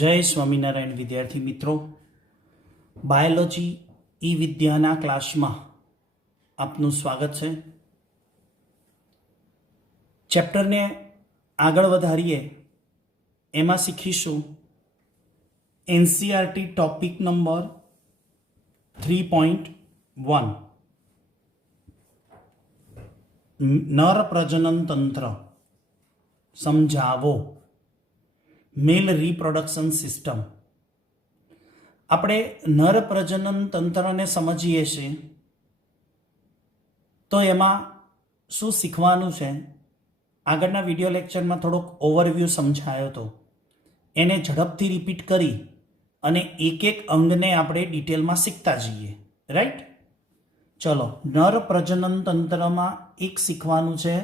જય સ્વામિનારાયણ વિદ્યાર્થી મિત્રો, બાયોલોજી ઈ વિદ્યાના ક્લાસમાં આપનું સ્વાગત છે. ચેપ્ટરને આગળ વધારીએ એમાં શીખીશું એનસીઆરટી ટોપિક નંબર 3.1 નર પ્રજનન તંત્ર સમજાવો, મેલ રિપ્રોડક્શન સિસ્ટમ. આપણે નર પ્રજનન તંત્રને સમજીએ છીએ તો એમાં શું શીખવાનું છે, આગળના વિડીયો લેક્ચરમાં થોડોક ઓવરવ્યૂ સમજાયો હતો, એને ઝડપથી રિપીટ કરી અને એક એક અંગને આપણે ડિટેલમાં શીખતા જઈએ. રાઈટ? ચલો, નર પ્રજનન તંત્રમાં એક શીખવાનું છે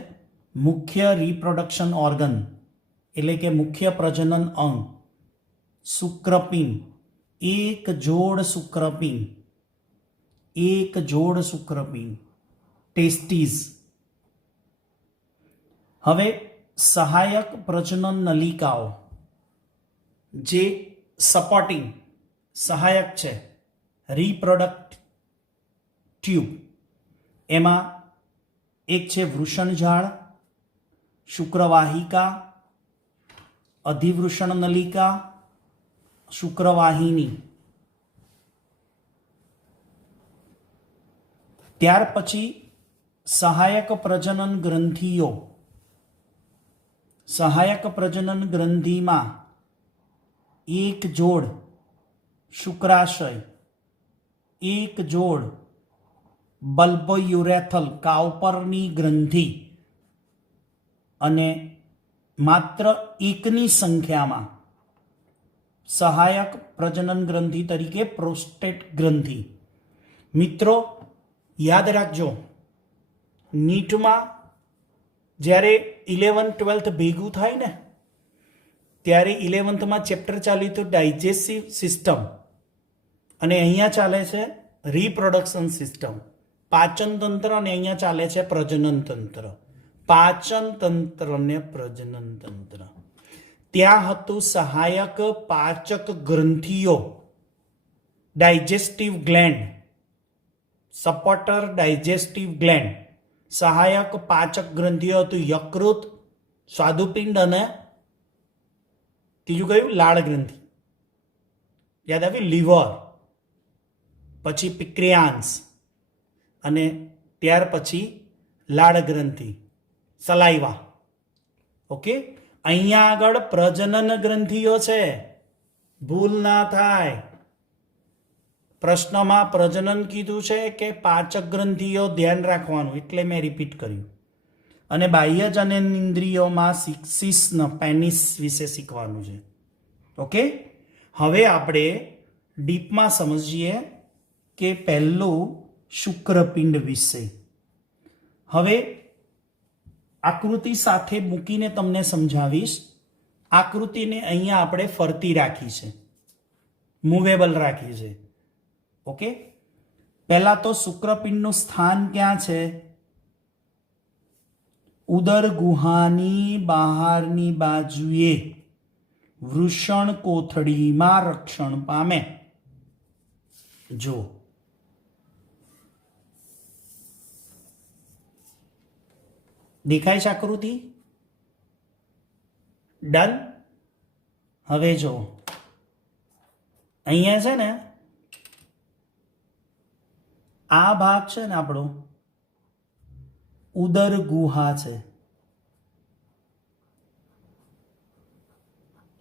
મુખ્ય રિપ્રોડક્શન ઓર્ગન, એટલે કે મુખ્ય પ્રજનન અંગ શુક્રપિંડ. એક જોડ શુક્રપિંડ ટેસ્ટીસ. હવે સહાયક પ્રજનન નલિકાઓ જે સપોર્ટિંગ સહાયક છે, રિપ્રોડક્ટ ટ્યુબ, એમાં એક છે વૃષણજાળ, શુક્રવાહિકા, અધિવૃષણ નલિકા, શુક્રવાહિની. ત્યાર પછી સહાયક પ્રજનન ગ્રંથિઓ. સહાયક પ્રજનન ગ્રંથિમાં એક જોડ શુક્રાશય, એક જોડ બલ્બયુરેથલ કાઉપરની ગ્રંથિ અને માત્ર એકની સંખ્યામાં સહાયક પ્રજનન ગ્રંથિ તરીકે પ્રોસ્ટેટ ગ્રંથિ. મિત્રો યાદ રાખજો, નીટમાં જ્યારે 11-12 ભેગું થાય ને ત્યારે 11th ચેપ્ટર ચાલ્યું હતું ડાયજેસ્ટિવ સિસ્ટમ અને અહીંયા ચાલે છે રિપ્રોડક્શન સિસ્ટમ, પાચન તંત્ર, અને અહીંયા ચાલે છે પ્રજનન તંત્ર. પાચન તંત્ર ને પ્રજનન તંત્ર. ત્યાં હતું સહાયક પાચક ગ્રંથિઓ, digestive gland, supporter digestive gland. સહાયક પાચક ગ્રંથિઓ હતું યકૃત, સ્વાદુપિંડ અને ત્રીજું કયું? લાળ ગ્રંથિ. યાદ આવ્યું? લીવર, પછી પિક્રિયાન્સ અને ત્યાર પછી લાળ ગ્રંથિ, સલાઈવા. ઓકે, અહીંયા આગળ પ્રજનન ગ્રંથિઓ છે, ભૂલ ના થાય. પ્રશ્નમાં પ્રજનન કીધું છે કે પાચક ગ્રંથિઓ, ધ્યાન રાખવાનું, એટલે મેં રિપીટ કર્યું. અને બાહ્ય જનનેન્દ્રિયોમાં સિક્સિસ પેનિસ વિશે શીખવાનું છે. ઓકે, હવે આપણે ડીપમાં સમજીએ કે પહેલું શુક્રપિંડ વિશે. હવે આકૃતિ સાથે મૂકીને તમને સમજાવીશ. આકૃતિને અહીંયા આપણે ફરતી રાખી છે, મૂવેબલ રાખી છે. ઓકે, પહેલા તો શુક્રપિંડનું સ્થાન ક્યાં છે? ઉદર ગુહાની બહારની બાજુએ વૃષણ કોથળીમાં રક્ષણ પામે. જો દેખાય છે આકૃતિ? ડન. હવે જો અહીંયા છે ને, આ ભાગ છે ને આપણો ઉદર ગુહા છે.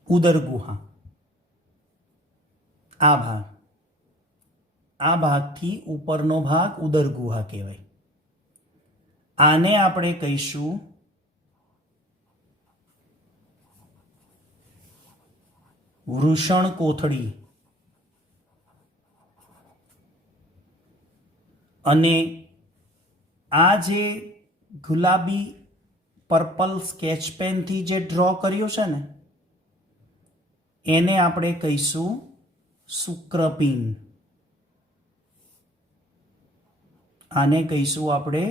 ઉદર ગુહા, આ ભાગ, આ ભાગથી ઉપરનો ભાગ ઉદર ગુહા કહેવાય. આને આપણે કહીશું વૃષણ કોથળી. અને આ જે ગુલાબી પર્પલ સ્કેચ પેનથી જે ડ્રો કર્યું છે ને, એને આપણે કહીશું શુક્રપિંડ. આને કહીશું આપણે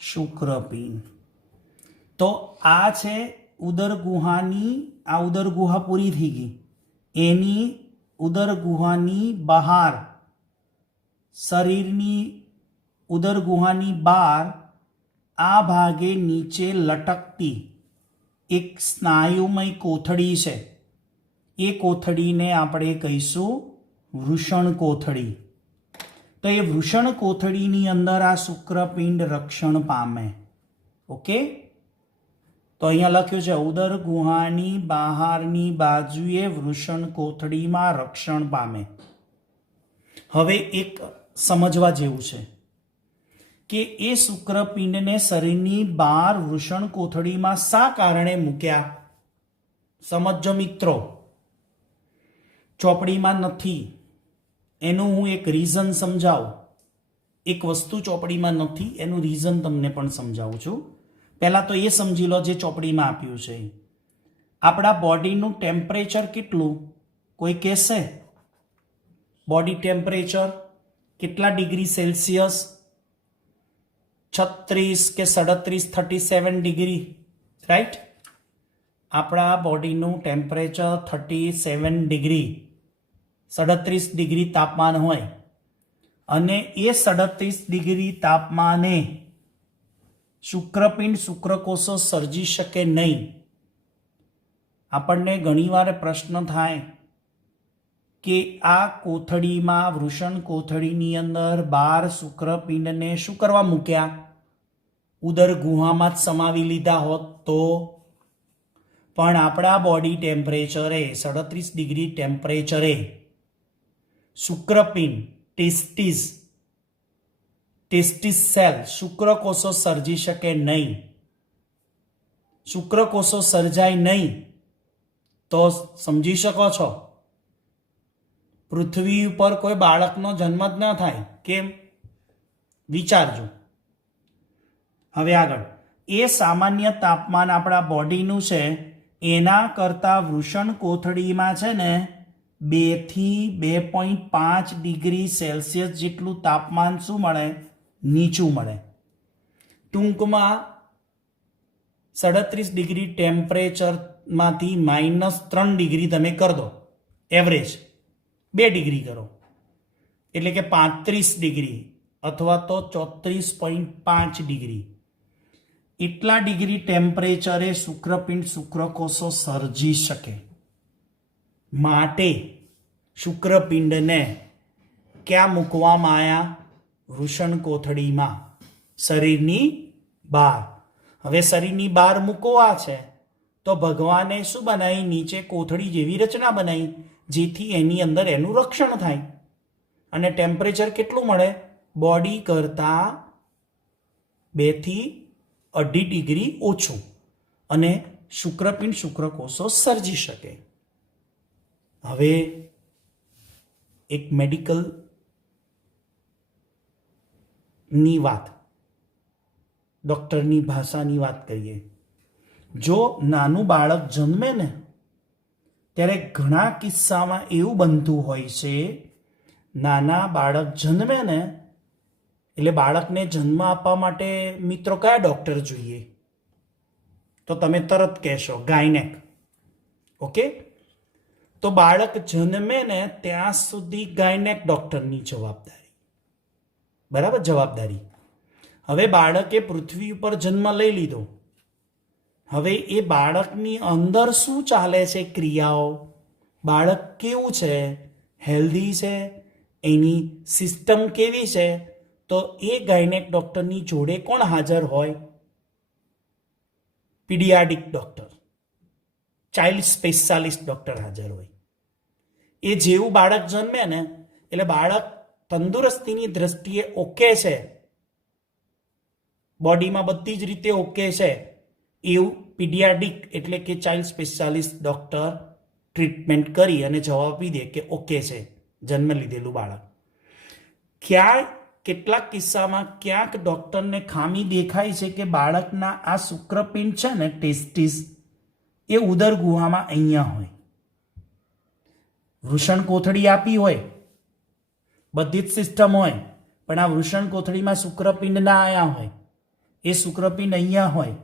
શુક્રપિંડ. તો આ છે ઉદર ગુહાની આ ઉદર ગુહા પૂરી થઈ ગઈ, એની ઉદર ગુહાની બહાર, શરીરની ઉદર ગુહાની બહાર આ ભાગે નીચે લટકતી એક સ્નાયુમય કોથળી છે. એ કોથળીને આપણે કહીશું વૃષણ કોથળી. તો એ વૃષણ કોથળીની અંદર આ શુક્રપિંડ રક્ષણ પામે. ઓકે, તો અહીંયા લખ્યું છે ઉદર ગુહાની બહારની બાજુએ વૃષણ કોથળીમાં રક્ષણ પામે. હવે એક સમજવા જેવું છે કે એ શુક્રપિંડને શરીરની બહાર વૃષણ કોથળીમાં શા કારણે મૂક્યા? સમજો મિત્રો, ચોપડીમાં નથી. એનું હું એક રીઝન સમજાવું. એક વસ્તુ ચોપડીમાં નથી, એનું રીઝન તમને પણ સમજાવું છું. પહેલાં તો એ સમજી લો જે ચોપડીમાં આપ્યું છે. આપણા બોડીનું ટેમ્પરેચર કેટલું કોઈ કહેશે? બોડી ટેમ્પરેચર કેટલા ડિગ્રી સેલ્સિયસ? 36 કે 37, 37 ડિગ્રી, રાઈટ? આપણા બોડીનું ટેમ્પરેચર 37 ડિગ્રી, 37 ડિગ્રી તાપમાન હોય અને એ 37 ડિગ્રી તાપમાને શુક્રપિંડ શુક્રકોષો સર્જી શકે નહીં. આપણને ઘણીવાર પ્રશ્ન થાય કે આ કોથળીમાં વૃષણ કોથળીની અંદર 12 શુક્રપિંડને શું કરવા મૂક્યા? ઉદર ગુહામાં જ સમાવી લીધા હોત તો? પણ આપણા બોડી ટેમ્પરેચરે 37 ડિગ્રી ટેમ્પરેચરે શુક્રપિંડ ટેસ્ટિસ સેલ શુક્રકોષો સર્જી શકે નહીં. શુક્રકોષો સર્જાય નહીં તો સમજી શકો છો પૃથ્વી ઉપર કોઈ બાળકનો જન્મ જ ન થાય. કેમ? વિચારજો. હવે આગળ, એ સામાન્ય તાપમાન આપણા બોડીનું છે એના કરતાં વૃષણ કોથળીમાં છે ને 2 થી 2.5 ડિગ્રી સેલ્સિયસ જેટલું તાપમાન શું મળે? નીચું મળે. ટૂંકમાં 37 ડિગ્રી ટેમ્પરેચરમાંથી -3 ડિગ્રી તમે કરી દો, એવરેજ 2 ડિગ્રી કરો એટલે કે 35 ડિગ્રી અથવા તો 34.5 ડિગ્રી. એટલા ડિગ્રી ટેમ્પરેચરે શુક્રપિંડ શુક્રકોષો સર્જી શકે. માટે શુક્રપિંડને ક્યાં મૂકવામાં આવ્યા? વૃષણ કોથળીમાં, શરીરની બહાર. હવે શરીરની બહાર મૂકવા છે તો ભગવાને શું બનાવી? નીચે કોથળી જેવી રચના બનાવી જેથી એની અંદર એનું રક્ષણ થાય. અને ટેમ્પરેચર કેટલું મળે? બોડી કરતાં 2 થી 2.5 ડિગ્રી ઓછું, અને શુક્રપિંડ શુક્રકોષો સર્જી શકે. હવે એક મેડિકલ ની વાત, ડૉક્ટરની ભાષાની વાત કરીએ. જો નાનું બાળક જન્મે ને ત્યારે ઘણા કિસ્સામાં એવું બનતું હોય છે, નાના બાળક જન્મે ને એટલે બાળકને જન્મ આપવા માટે મિત્રો કયા ડૉક્ટર જોઈએ? તો તમે તરત કહેશો ગાયનેક. ઓકે, તો બાળક જન્મે ને ત્યાં સુધી ગાયનેક ડૉક્ટરની જવાબદારી. બરાબર, જવાબદારી. હવે બાળકે પૃથ્વી ઉપર જન્મ લઈ લીધો. હવે એ બાળકની અંદર શું ચાલે છે ક્રિયાઓ? બાળક કેવું છે? હેલ્ધી છે? એની સિસ્ટમ કેવી છે? તો એ ગાયનેક ડૉક્ટરની જોડે કોણ હાજર હોય? પીડિયાડિક ડૉક્ટર, ચાઇલ્ડ સ્પેશિયાલિસ્ટ ડૉક્ટર હાજર હોય. એ જેવું બાળક જન્મે ને એટલે બાળક તંદુરસ્તીની દ્રષ્ટિએ ઓકે છે, બોડીમાં બધી જ રીતે ઓકે છે, એવું પીડિયાડિક એટલે કે ચાઇલ્ડ સ્પેશિયાલિસ્ટ ડૉક્ટર ટ્રીટમેન્ટ કરી અને જવાબ આપી દે કે ઓકે છે જન્મ લીધેલું બાળક. કેટલાક કિસ્સામાં ક્યાંક ડૉક્ટરને ખામી દેખાય છે કે બાળકના આ શુક્રપિંડ છે ને ટેસ્ટિસ એ ઉદર ગુહામાં અહીંયા હોય. વૃષણ કોથળી આપી હોય, બધી જ સિસ્ટમ હોય, પણ આ વૃષણ કોથળીમાં શુક્રપિંડ ના આવ્યા હોય. એ શુક્રપિંડ અહીંયા હોય.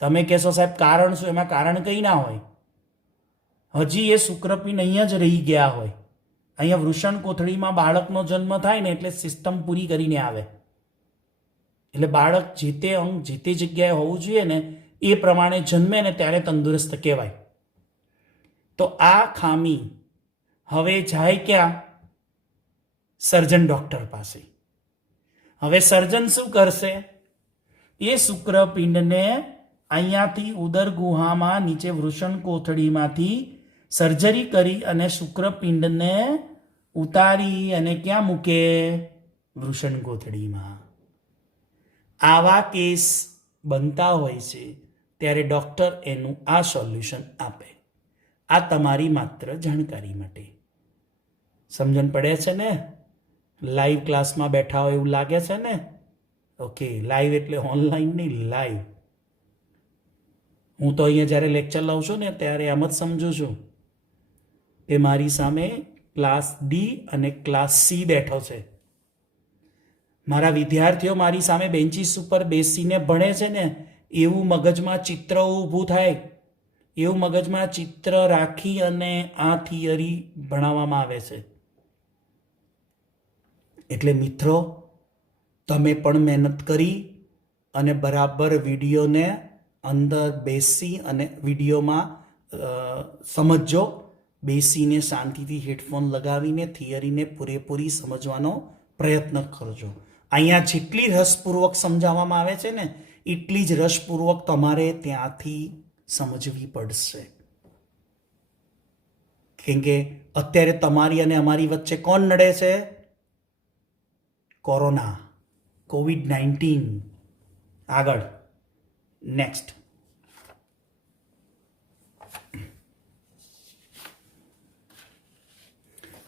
તમે કહેશો સાહેબ કારણ શું? એમાં કારણ કંઈ ના હોય. હજી એ શુક્રપિંડ અહીંયા જ રહી ગયા હોય. અહીંયા વૃષણ કોથળીમાં બાળકનો જન્મ થાય ને એટલે સિસ્ટમ પૂરી કરીને આવે. એટલે બાળક જે તે અંગ જે તે જગ્યાએ હોવું જોઈએ ને એ પ્રમાણે જન્મે ને ત્યારે તંદુરસ્ત કહેવાય. તો આ ખામી હવે જાય ક્યાં? સર્જન ડોક્ટર પાસે. હવે સર્જન શું કરશે? એ શુક્રપિંડને અહીંયાથી ઉદર ગુહામાં નીચે વૃષણ કોથળીમાંથી સર્જરી કરી અને શુક્રપિંડને ઉતારી અને ક્યાં મૂકે? વૃષણ કોથળીમાં. આવા કેસ બનતા હોય છે ત્યારે ડોક્ટર એનું આ સોલ્યુશન આપે. આ તમારી માત્ર જાણકારી માટે. સમજણ પડે છે ને? લાઈવ ક્લાસમાં બેઠા હોય એવું લાગે છે ને? ઓકે, લાઈવ એટલે ઓનલાઈન નહીં, લાઈવ. હું તો અહીંયા જ્યારે લેક્ચર લઉં છું ને ત્યારે એમ જ સમજું છું કે મારી સામે ક્લાસ ડી અને ક્લાસ સી બેઠો છે. મારા વિદ્યાર્થીઓ મારી સામે બેન્ચીસ ઉપર બેસીને ભણે છે ને એવું મગજમાં ચિત્ર ઊભું થાય, એવું મગજમાં ચિત્ર રાખી અને આ થિયરી ભણાવવામાં આવે છે. એટલે મિત્રો, તમે પણ મહેનત કરી અને બરાબર વિડીયોને અંદર બેસી અને વિડીયોમાં સમજો. બેસીને શાંતિથી હેડફોન લગાવીને થિયરીને પૂરેપૂરી સમજવાનો પ્રયત્ન કરજો. અહીંયા જેટલી રસપૂર્વક સમજાવવામાં આવે છે ને એટલી જ રસપૂર્વક તમારે ત્યાંથી સમજવી પડશે. કેમ કે અત્યારે તમારી અને અમારી વચ્ચે કોણ નડે છે? Corona, COVID-19. આગળ નેક્સ્ટ.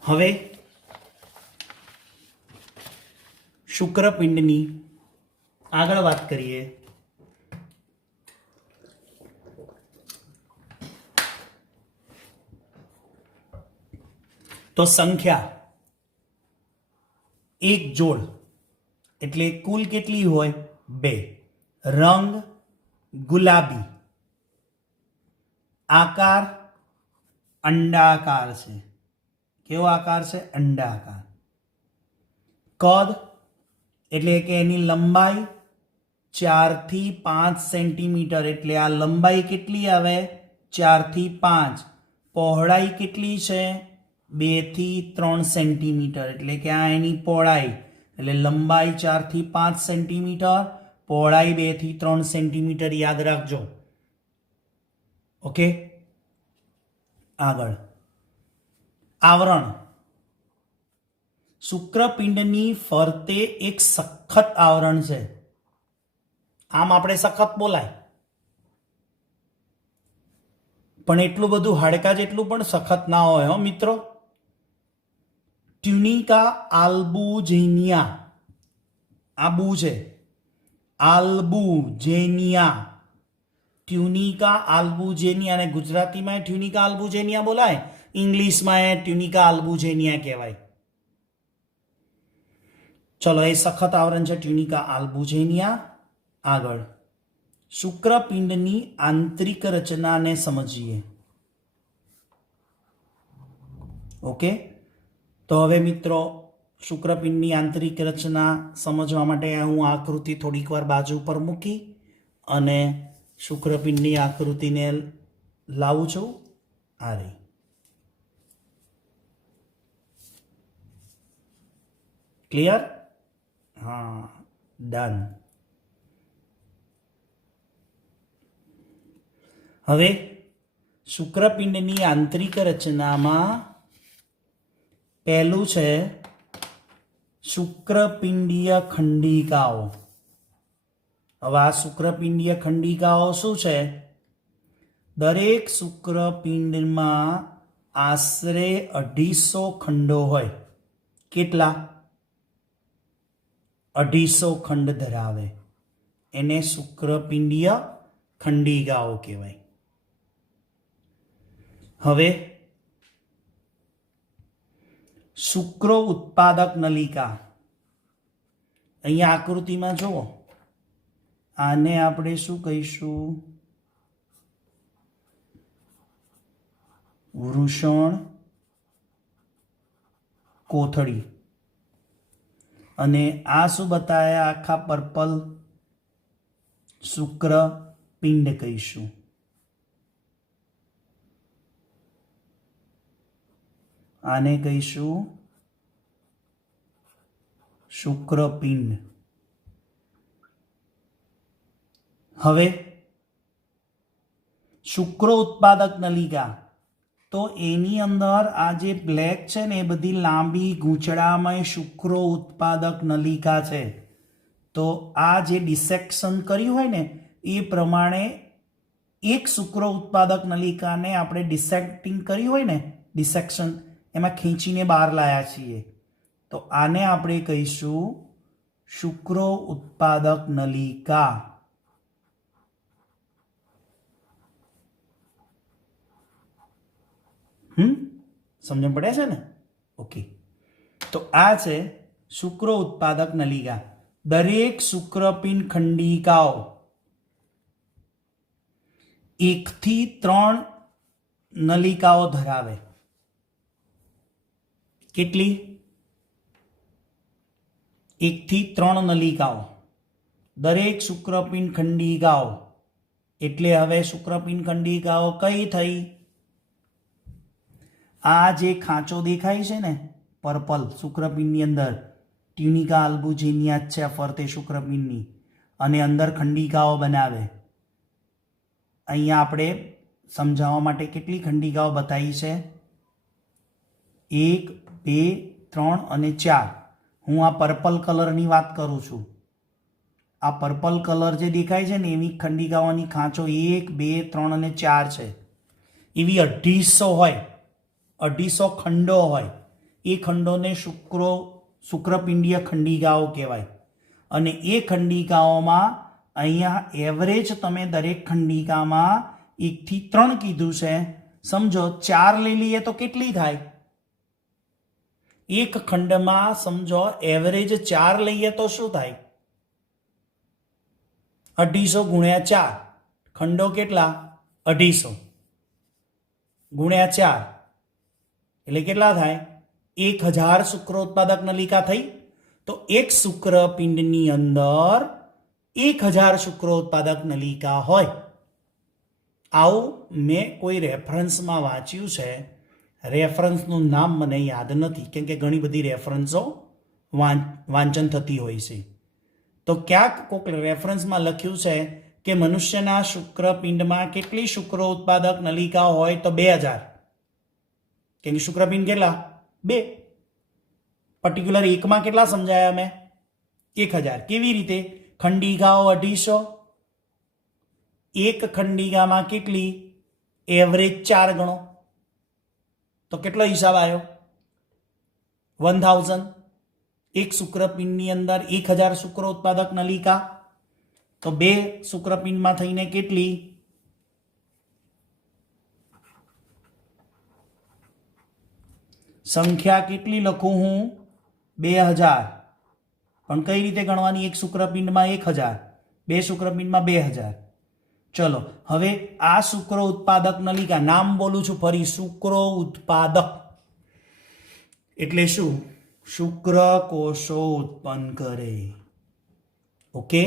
હવે શુક્રપિંડની આગળ વાત કરીએ. તો સંખ્યા એક જોડ એટલે કુલ કેટલી હોય? 2. રંગ ગુલાબી. આકાર અંડાકાર છે. કેવો આકાર છે? અંડાકાર. કદ એટલે કે એની લંબાઈ 4 થી 5 સેન્ટીમીટર. એટલે આ લંબાઈ કેટલી આવે? 4 થી 5. પહોળાઈ કેટલી છે? 2 થી 3 સેન્ટીમીટર. એટલે કે આ એની પહોળાઈ. એટલે લંબાઈ 4 થી 5 સેન્ટીમીટર, પહોળાઈ 2 થી 3 સેન્ટીમીટર. યાદ રાખજો. ઓકે, આગળ આવરણ. શુક્રપિંડની ફરતે એક સખત આવરણ છે. આમ આપણે સખત બોલાય, પણ એટલું બધું હાડકા જેટલું પણ સખત ના હોય હો મિત્રો. ટ્યુનિકા આલ્બુજેનિયા. આ બુ છે. આલ્બુજેનિયા. ટ્યુનિકા આલ્બુજેનિયા. અને ગુજરાતીમાં ટ્યુનિકા આલ્બુજેનિયા બોલાય, ઇંગ્લિશમાં એ ટ્યુનિકા આલ્બુજેનિયા કહેવાય. ચલો, એ સખત આવરણ છે ટ્યુનિકા આલ્બુજેનિયા. આગળ શુક્રપિંડની આંતરિક રચનાને સમજીએ. ઓકે, તો હવે મિત્રો શુક્રપિંડની આંતરિક રચના સમજવા માટે હું આકૃતિ થોડીક વાર બાજુ પર મૂકી અને શુક્રપિંડની આકૃતિને લાવું છું. આ રહી. ક્લિયર? હા, ડન. હવે શુક્રપિંડની આંતરિક રચનામાં પહેલું છે શુક્રપિંડીય ખંડિકાઓ. હવે આ શુક્રપિંડીય ખંડિકાઓ શું છે? દરેક શુક્રપિંડમાં આશરે 250 ખંડો હોય. કેટલા? 250 ખંડ ધરાવે. એને શુક્રપિંડીય ખંડિકાઓ કહેવાય. હવે શુક્રો ઉત્પાદક નલિકા. અહીંયા આકૃતિમાં જુઓ, આને આપણે શું કહીશું? વૃષણ કોથળી. અને આ શું બતાવ્યા આખા પર્પલ? શુક્રપિંડ કહીશું. આને કહીશું શુક્રપિંડ. હવે શુક્ર ઉત્પાદક નલિકા, તો એની અંદર આ જે બ્લેક છે ને એ બધી લાંબી ગૂંચળામય શુક્રો ઉત્પાદક નલિકા છે. તો આ જે ડિસેક્શન કર્યું હોય ને એ પ્રમાણે એક શુક્રો ઉત્પાદક નલિકાને આપણે ડિસેક્ટિંગ કર્યું હોય ને, ડિસેક્શન એમાં ખેંચીને બહાર લાયા છીએ. તો આને આપણે કહીશું શુક્રો ઉત્પાદક નલિકા. સમજણ પડે છે ને? ઓકે. તો આ છે શુક્ર ઉત્પાદક નલિકા. દરેક શુક્રપિંડ ખંડિકાઓ 1 થી 3 નલિકાઓ ધરાવે. કેટલી? 1 થી 3 નલિકાઓ. દરેક શુક્રપિંડ ખંડિકાઓ એટલે હવે શુક્રપિંડ ખંડિકાઓ કઈ થઈ? આ જે ખાંચો દેખાય છે ને પર્પલ શુક્રપિંડની અંદર, ટ્યુનિકા અલ્બુજિનિયા છે ફરતે શુક્રપિંડની, અને અંદર ખંડિકાઓ બનાવે. અહીંયા આપણે સમજાવવા માટે કેટલી ખંડિકાઓ બતાવી છે? 1, 2, 3 અને 4. હું આ પર્પલ કલરની વાત કરું છું. આ પર્પલ કલર જે દેખાય છે ને એવી ખંડિકાઓની ખાંચો 1, 2, 3 અને 4 છે. એવી 250 હોય, 250 ખંડો હોય. એ ખંડોને શુક્રપિંડીય ખંડિકાઓ કહેવાય. અને એ ખંડિકાઓમાં અહીંયા એવરેજ તમે દરેક ખંડિકામાં 1 થી 3 કીધું છે. સમજો 4 લઈ લઈએ તો કેટલી થાય? એક ખંડમાં સમજો એવરેજ 4 લઈએ તો શું થાય? 250 ગુણ્યા 4. ખંડો કેટલા? 250 ગુણ્યા 4 એટલે કેટલા થાય? 1000 શુક્રોત્પાદક નલિકા થઈ. તો એક શુક્રપિંડની અંદર 1000 શુક્રોત્પાદક નલિકા હોય. આવું મેં કોઈ રેફરન્સમાં વાંચ્યું છે. રેફરન્સનું નામ મને યાદ નથી, કેમ કે ઘણી બધી રેફરન્સો વાંચન થતી હોય છે. તો ક્યાંક કોઈક રેફરન્સમાં લખ્યું છે કે મનુષ્યના શુક્રપિંડમાં કેટલી શુક્રો ઉત્પાદક નલિકા હોય? તો 2000. કેમ કે શુક્રપિંડ કેટલા? 2. પર્ટિક્યુલર એકમાં કેટલા સમજાયા મેં? 1000. કેવી રીતે? ખંડિકાઓ 250. એક ખંડિકામાં કેટલી? એવરેજ 4 ગણો તો કેટલો હિસાબ આવ્યો? 1000. એક શુક્રપિંડની અંદર 1000 શુક્રો ઉત્પાદક નલિકા, તો 2 શુક્રપિંડમાં થઈને કેટલી? સંખ્યા કેટલી લખું હું? 2000. પણ કઈ રીતે ગણવાની? એક શુક્રપિંડમાં 1000, 2 શુક્રપિંડમાં 2000. ચલો હવે આ શુક્રો ઉત્પાદક નલિકા, નામ બોલું છું ફરી, શુક્રો ઉત્પાદક એટલે શું? શુક્ર કોષો ઉત્પન્ન કરે. ઓકે.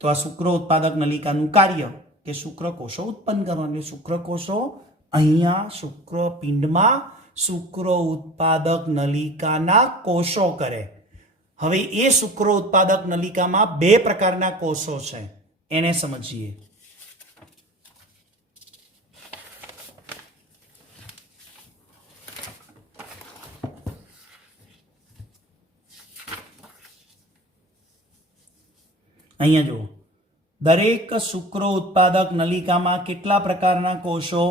તો આ શુક્રો ઉત્પાદક નલિકાનું કાર્ય કે શુક્ર કોષો ઉત્પન્ન કરવાનું. શુક્ર કોષો અહીંયા શુક્રપિંડમાં શુક્રો ઉત્પાદક નલિકાના કોષો કરે. હવે એ શુક્રો ઉત્પાદક નલિકામાં 2 પ્રકારના કોષો છે, એને સમજીએ. અહીંયા જુઓ, દરેક શુક્રો ઉત્પાદક નલિકામાં કેટલા પ્રકારના કોષો?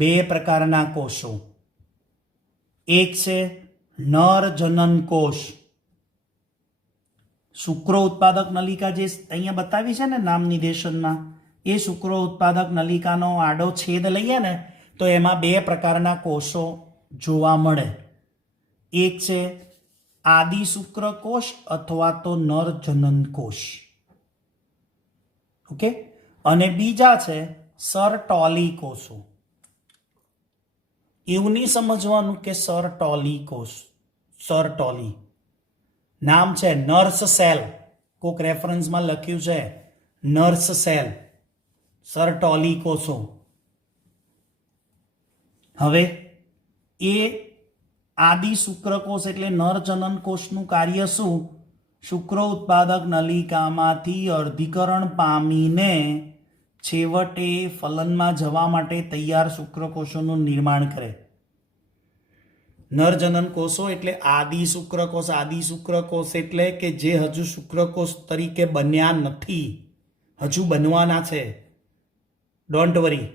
2 પ્રકારના કોષો. એક છે નર જનન કોષ. શુક્રો ઉત્પાદક નલિકા જે અહીંયા બતાવી છે ને નામ નિર્દેશનમાં, એ શુક્રો ઉત્પાદક નલિકાનો આડો છેદ લઈએ ને તો એમાં 2 પ્રકારના કોષો જોવા મળે. એક છે આદિ શુક્રકોષ અથવા તો નર જનન કોષ. ઓકે. અને બીજા છે સરટોલી કોષો. એવું નહીં સમજવાનું કે સર્ટોલી કોષ, સર્ટોલી નામ છે, નર્સ સેલ, કોઈક રેફરન્સમાં લખ્યું છે નર્સ સેલ, સર્ટોલી કોષો. હવે એ આદિ શુક્રકોષ એટલે નરજનન કોષનું કાર્ય શું? શુક્ર ઉત્પાદક નલિકામાંથી અર્ધીકરણ પામીને છેવટે ફલનમાં જવા માટે તૈયાર શુક્રકોષોનું નિર્માણ કરે. નરજનન કોષો એટલે આદિ શુક્રકોષ. આદિ શુક્રકોષ એટલે કે જે હજુ શુક્રકોષ તરીકે બન્યા નથી, હજુ બનવાના છે. Don't worry.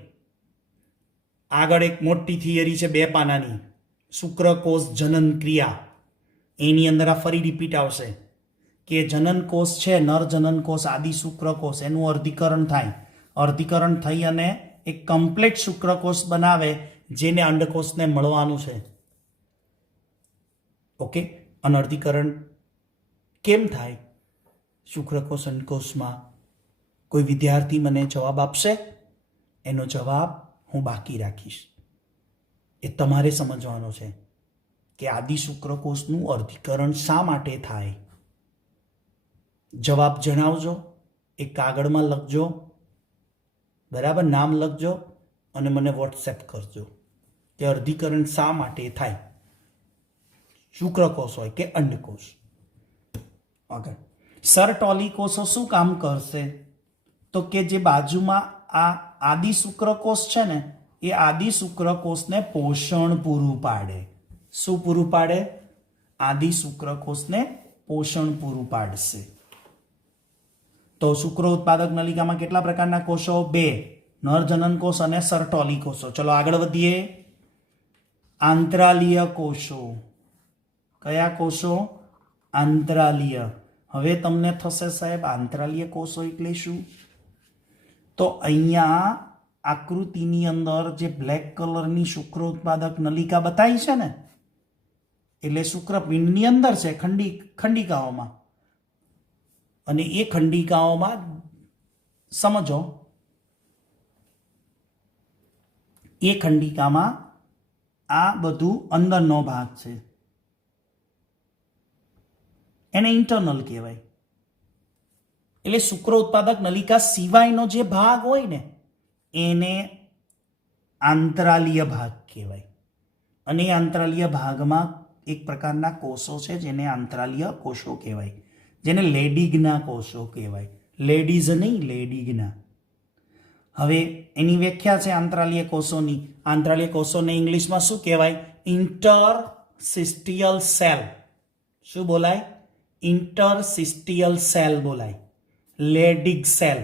આગળ એક મોટી થિયરી છે 2 પાનાની, શુક્રકોષ જનન ક્રિયા. એની અંદર આ ફરી રિપીટ આવશે કે જનન કોષ છે, નર જનન કોષ, આદિ શુક્રકોષ, એનું અર્ધીકરણ થાય. અર્ધીકરણ થઈ અને એક કમ્પ્લીટ શુક્રકોષ બનાવે, જેને અંડકોષને મળવાનું છે. ઓકે. અનઅર્ધીકરણ કેમ થાય શુક્રકોષ અંડકોષમાં? કોઈ વિદ્યાર્થી મને જવાબ આપશે? એનો જવાબ હું બાકી રાખીશ. એ તમારે સમજવાનો છે કે આદિ શુક્રકોષનું અર્ધીકરણ શા માટે થાય. જવાબ જણાવજો, એક કાગળમાં લખજો, બરાબર, નામ લખજો અને મને વોટ્સએપ કરજો કે અર્ધીકરણ શા માટે થાય, શુક્રકોષ હોય કે અંડકોષ. આગળ સર્ટોલી કોષો શું કામ કરશે? તો કે જે બાજુમાં આ આદિ શુક્રકોષ છે ને, એ આદિ શુક્રકોષને પોષણ પૂરું પાડે. શું પૂરું પાડે? આદિ શુક્રકોષને પોષણ પૂરું પાડશે. તો શુક્ર ઉત્પાદક નલિકામાં કેટલા પ્રકારના કોષો? 2, નરજનન કોષ અને સર્ટોલી કોષો. ચલો આગળ વધીએ. આંતરાલીય કોષો. કયા કોષો? આંતરાલીય. હવે તમને થશે સાહેબ આંતરાલીય કોષો એટલે શું? તો અહીંયા આકૃતિની અંદર જે બ્લેક કલરની શુક્ર ઉત્પાદક નલિકા બતાવી છે ને, એટલે શુક્રપિંડની અંદર છે, ખંડિકાઓમાં. અને એ ખંડિકાઓમાં સમજો, એ ખંડિકામાં આ બધું અંદરનો ભાગ છે, એને ઇન્ટરનલ કહેવાય. એટલે શુક્ર ઉત્પાદક નલિકા સિવાયનો જે ભાગ હોય ને એને આંતરાલીય ભાગ કહેવાય. અને એ આંતરાલીય ભાગમાં એક પ્રકારના કોષો છે જેને આંતરાલીય કોષો કહેવાય, જેને લેડિગ્ના કોષો કહેવાય. લેડીઝ નહીં, લેડિગ્ના. હવે એની વ્યાખ્યા છે આંતરાલીય કોષોની. આંતરાલીય કોષોને ઇંગ્લિશમાં શું કહેવાય? ઇન્ટરસિસ્ટિયલ સેલ. શું બોલાય? ઇન્ટરસિસ્ટિયલ સેલ બોલાય, લેડિગ સેલ.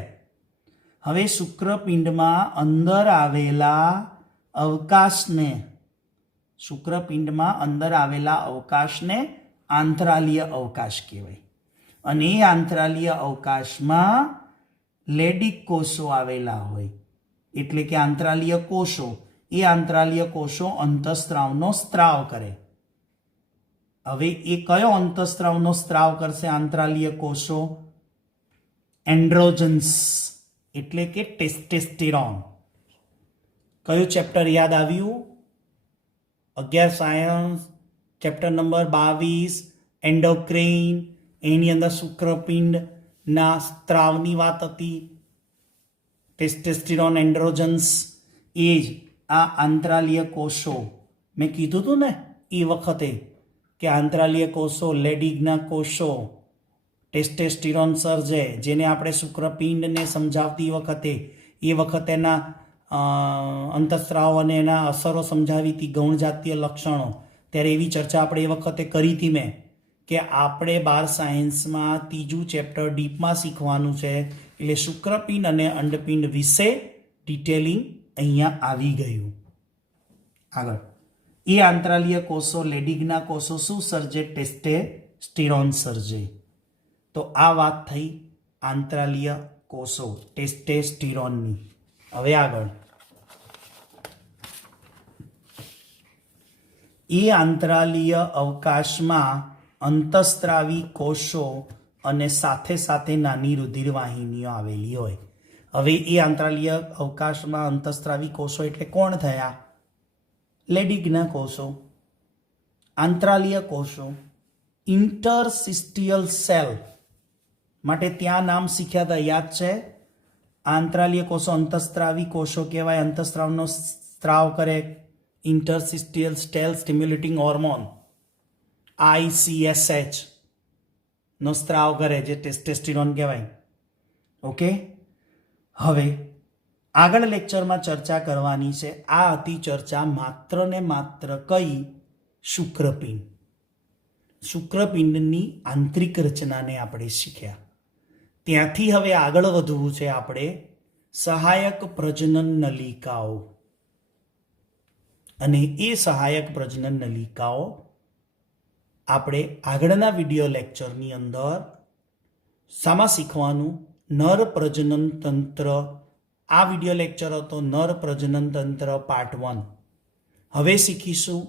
હવે શુક્રપિંડમાં અંદર આવેલા અવકાશને, શુક્રપિંડમાં અંદર આવેલા અવકાશને આંતરાલીય અવકાશ કહેવાય. અને એ આંતરાલીય અવકાશમાં લેડિક કોષો આવેલા હોય, એટલે કે આંતરાલીય કોષો. એ આંતરાલીય કોષો અંતઃસ્ત્રાવનો સ્ત્રાવ કરે. હવે એ કયો અંતઃસ્ત્રાવનો સ્ત્રાવ કરશે આંતરાલીય કોષો? એન્ડ્રોજન્સ, એટલે કે ટેસ્ટેસ્ટેરોન. કયું ચેપ્ટર યાદ આવ્યું? 11 સાયન્સ, ચેપ્ટર નંબર 22 એન્ડોક્રીન. એની અંદર શુક્રપિંડના સ્ત્રાવની વાત હતી. ટેસ્ટેસ્ટેરોન, એન્ડ્રોજન્સ એ જ આ આંતરાલીય કોષો. મેં કીધું હતું ને એ વખતે કે આંતરાલીય કોષો, લેડિગના કોષો ટેસ્ટેસ્ટેરોન સર્જે, જેને આપણે શુક્રપિંડને સમજાવતી વખતે એ વખતેના અંતઃસ્ત્રાવ અને એના અસરો સમજાવી હતી, ગૌણ જાતીય લક્ષણો. ત્યારે એવી ચર્ચા આપણે એ વખતે કરી હતી મેં કે આપણે 12 સાયન્સમાં 3જું ચેપ્ટર ડીપમાં શીખવાનું છે. એટલે શુક્રપિંડ અને અંડપિંડ વિશે ડિટેલિંગ અહીંયા આવી ગયું. આગળ એ આંતરાલીય કોષો, લેડિગના કોષો શું સર્જે? ટેસ્ટેસ્ટેરોન સર્જે. તો આ વાત થઈ આંતરાલીય કોષો, ટેસ્ટેસ્ટેરોનની. હવે આગળ એ આંતરાલીય અવકાશમાં અંતઃસ્ત્રાવી કોષો અને સાથે સાથે નાની રુધિરવાહિનીઓ આવેલી હોય. હવે એ આંતરાલીય અવકાશમાં અંતઃસ્ત્રાવી કોષો એટલે કોણ થયા? લેડિગના કોષો, આંતરાલીય કોષો, ઇન્ટરસિસ્ટિયલ સેલ માટે ત્યાં નામ શીખ્યા હતા, યાદ છે? આંતરાલીય કોષો અંતઃસ્ત્રાવી કોષો કહેવાય, અંતઃસ્ત્રાવનો સ્ત્રાવ કરે, ઇન્ટરસિસ્ટિયલ સેલ સ્ટિમ્યુલેટિંગ હોર્મોન ICSH નો સ્ત્રાવ કરે, જે ટેસ્ટોસ્ટેરોન કહેવાય. ઓકે, હવે આગળ લેક્ચરમાં ચર્ચા કરવાની છે. આ હતી ચર્ચા માત્ર ને માત્ર કઈ? શુક્રપિંડ. શુક્રપિંડની આંતરિક રચનાને આપણે શીખ્યા. ત્યાંથી હવે આગળ વધવું છે આપણે સહાયક પ્રજનન નલિકાઓ, અને એ સહાયક પ્રજનન નલિકાઓ આપણે આગળના વિડીયો લેક્ચરની અંદર શામાં શીખવાનું? નર પ્રજનન તંત્ર. આ વિડીયો લેક્ચર હતો નર પ્રજનન તંત્ર પાર્ટ 1. હવે શીખીશું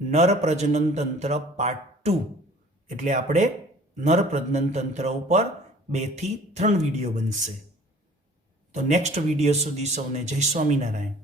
નર પ્રજનન તંત્ર પાર્ટ 2. એટલે આપણે નર પ્રજનન તંત્ર ઉપર 2 થી 3 વિડીયો બનશે. તો નેક્સ્ટ વિડીયો સુધી સૌને જય સ્વામિનારાયણ.